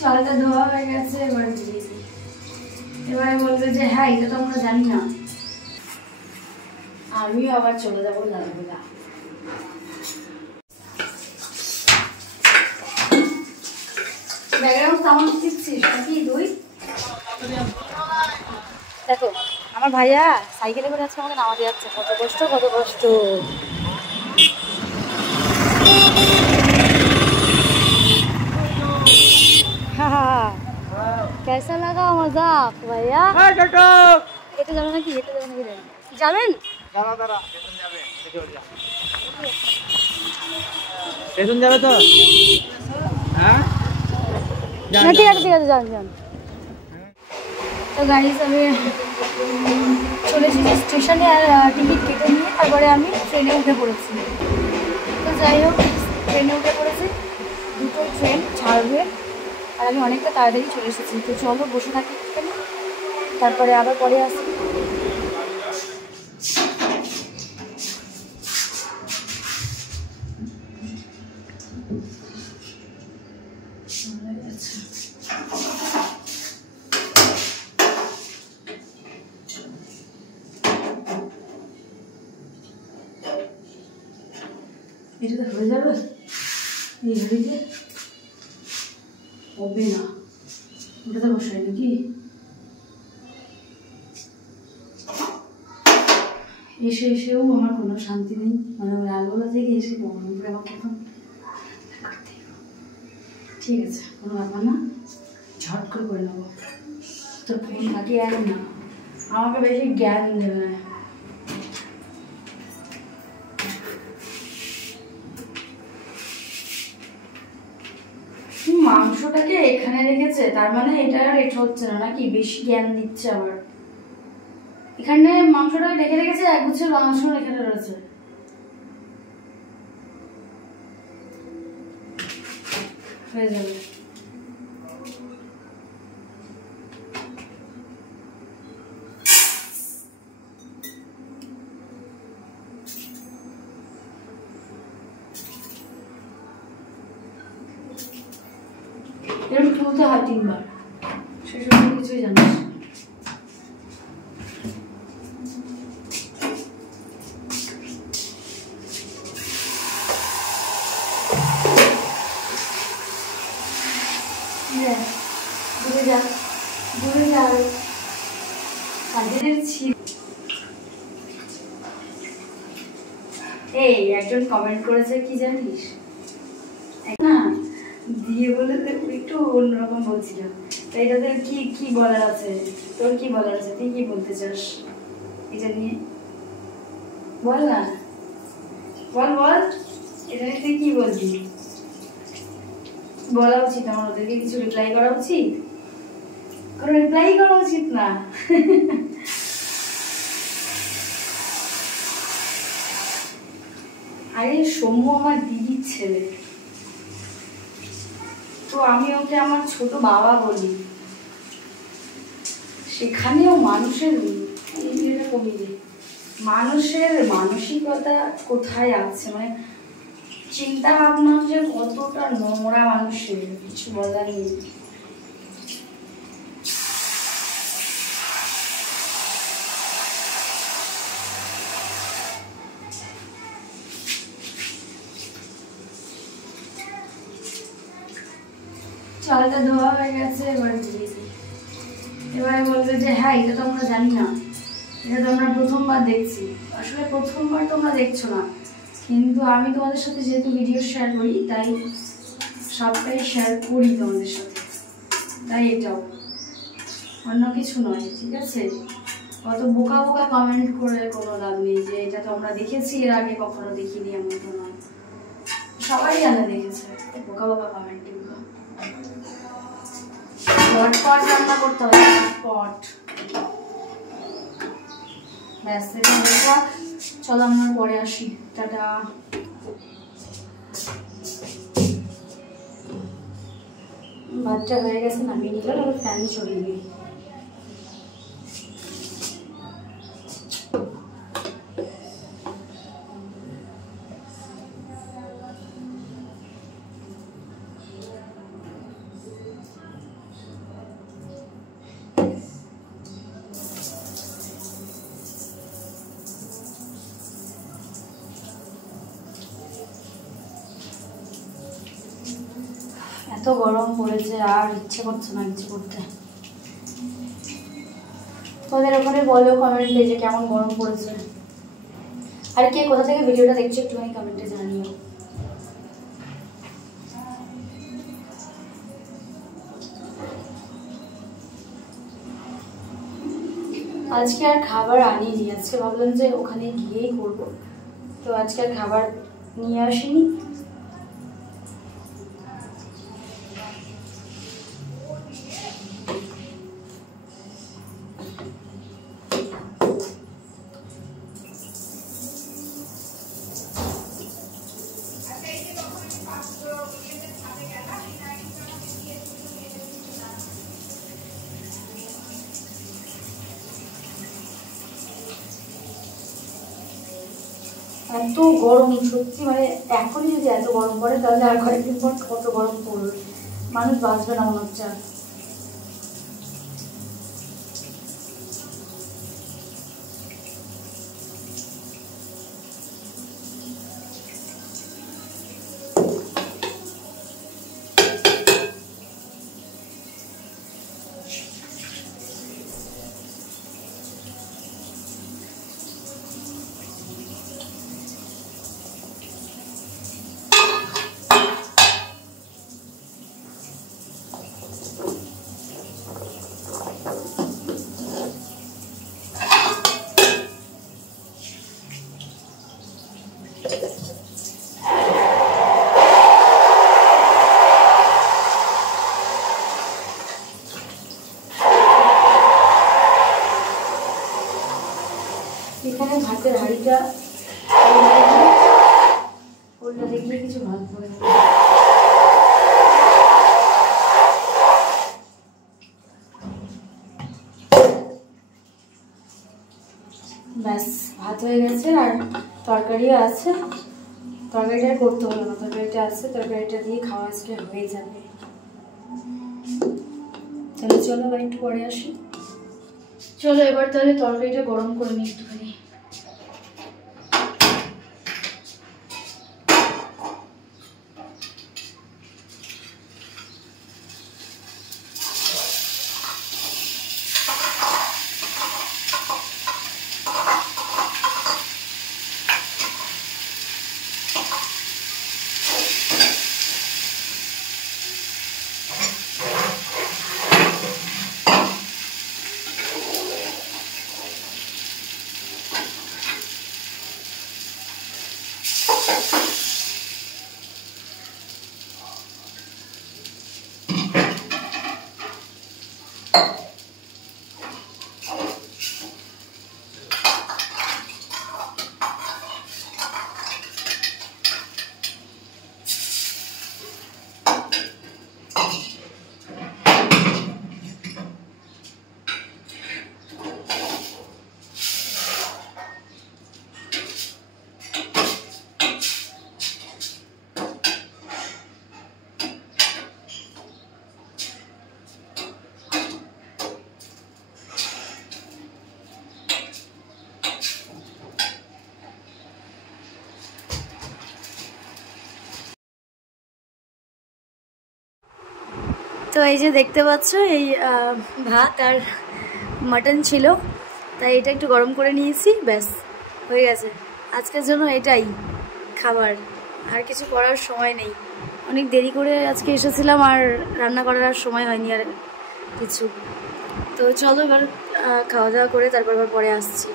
চালটা ধোয়া হয়ে গেছে, এবারে দিয়ে দিই। এবারে বলবে যে হ্যাঁ এটা তো আমরা জানি না, আমিও আবার চলে যাবো লালগোলা। ব্যাকগ্রাউন্ড সাউন্ড দিচ্ছিস নাকি তুই? দেখো আমার ভাইয়া সাইকেলে করে আজকে আমাকে নামাতে যাচ্ছে, কত কষ্ট কত কষ্ট। कैसा लगा मजाक भैया? हेटे যাবে নাকি? হেঁটে যাবে নাকি? যাবেন? স্টেশন যাবে তো? হ্যাঁ না ঠিক আছে যান যান। তো গাড়ি আমি চলে এসেছি স্টেশনে, আর টিকিট কেটে নিয়ে তারপরে আমি ট্রেনে উঠে পড়েছি। তো যাই হোক ট্রেনে উঠে পড়েছি, দুটো ট্রেন ছাড়বে আর আমি অনেকটা তাড়াতাড়ি চলে এসেছি। তো চলো বসে থাকি এখানে, তারপরে আবার পরে আসি। এটা হয়ে যাবে এই ঘড়িতে? হবে না, ওটাতে বসাই নাকি? এসেও আমার কোনো শান্তি নেই, মানে লালগোলা থেকে এসে বহরমপুরে আমাকে এখন করতে। ঠিক আছে কোনো ব্যাপার না, ঝট করে নেবো। তো ফোন থাকি আর না, আমাকে বেশি জ্ঞান দেবে না। মাংসটাকে এখানে রেখেছে, তার মানে এটা আর এটা হচ্ছে না নাকি? বেশি জ্ঞান দিচ্ছে আবার। এখানে মাংসটা রেখে রেখেছে, এক গুচ্ছের মাংস এখানে রয়েছে। হয়ে যাবে। এরকম তুলতে হয় 3 বার, সেসব কিছুই জানিস। এই একজন কমেন্ট করেছে কি জানিস না, দিয়ে বলে একটু অন্যরকম বলছিলাম। এটাতে কি কি বলার আছে? তোর কি বলার আছে? তুই কি বলতে চাস এটা নিয়ে? বল না, বল এটা নিয়ে তুই কি বলবি? বলা উচিত আমার, ওদেরকে কিছু রিপ্লাই করা উচিত? কোনো রিপ্লাই করা উচিত না। আরে সৌম্য আমার দিদির ছেলে, তো আমি ওকে আমার ছোট বাবা বলি। সেখানেও মানুষের মানসিকতা কোথায় আছে, মানে চিন্তা ভাবনা যে কতটা নোংরা মানুষের, কিছু বলার নেই। চালটা ধোয়া হয়ে গেছে, এবারে দিয়ে দিই। এবারে বলবে যে হ্যাঁ এটা তো আমরা জানি না, এটা তো আমরা প্রথমবার দেখছি। আসলে প্রথমবার তোমরা দেখছো না, কিন্তু আমি তোমাদের সাথে যেহেতু ভিডিও শেয়ার করি তাই সবটাই শেয়ার করি তোমাদের সাথে, তাই এটাও অন্য কিছু নয়। ঠিক আছে, কত বোকা বোকা কমেন্ট করে কোনো লাভ নেই যে এটা তো আমরা দেখেছি এর আগে, কখনো দেখিনি এমন তো নয়, সবাই জানে দেখেছে। বোকা বোকা কমেন্ট এগুলো। পট রান্না করতে হবে, পট ব্যাস। চলো আমরা পরে আসি, টাটা। ভাতটা হয়ে গেছে, নামিয়ে নিলাম, আর ফ্যান চলিয়ে দিই। গরম পড়েছে, আর ইচ্ছে করছে না কিছু করতে। তোদের ওখানে বলো কমেন্টে যে কেমন গরম পড়েছে, আর কে কোথা থেকে ভিডিওটা দেখছো একটুখানি কমেন্টে জানিও। আজকে আর খাবার আনিনি, আজকে ভাবলাম যে ওখানে গিয়েই করবো, তো আজকে আর খাবার নিয়ে আসিনি। এত গরম সত্যি, মানে এখনই যদি এত গরম পড়ে তাহলে আর কয়েকদিন পর কত গরম পড়বে, মানুষ বাঁচবে না মনে হচ্ছে। এখানে ভাতের হাঁড়িটা ওটা দেখলে কিছু ভাত পড়ে যাবে। ব্যাস ভাত হয়ে গেছে, আর তরকারিও আছে, তরকারিটা করতে হলো না, তরকারিটা আছে, তরকারিটা দিয়ে খাওয়া আজকে হয়ে যাবে। তাহলে চলো আবার একটু পরে আসি। চলো এবার তাহলে তরকারিটা গরম করে নিই একটুখানি। তো এই যে দেখতে পাচ্ছ এই ভাত আর মাটন ছিল, তাই এটা একটু গরম করে নিয়েছি, ব্যাস হয়ে গেছে আজকের জন্য এটাই খাবার, আর কিছু করার সময় নেই। অনেক দেরি করে আজকে এসেছিলাম আর রান্না করার আর সময় হয়নি আর কিছু। তো চলো এবার খাওয়া দাওয়া করে তারপর পরে আসছি।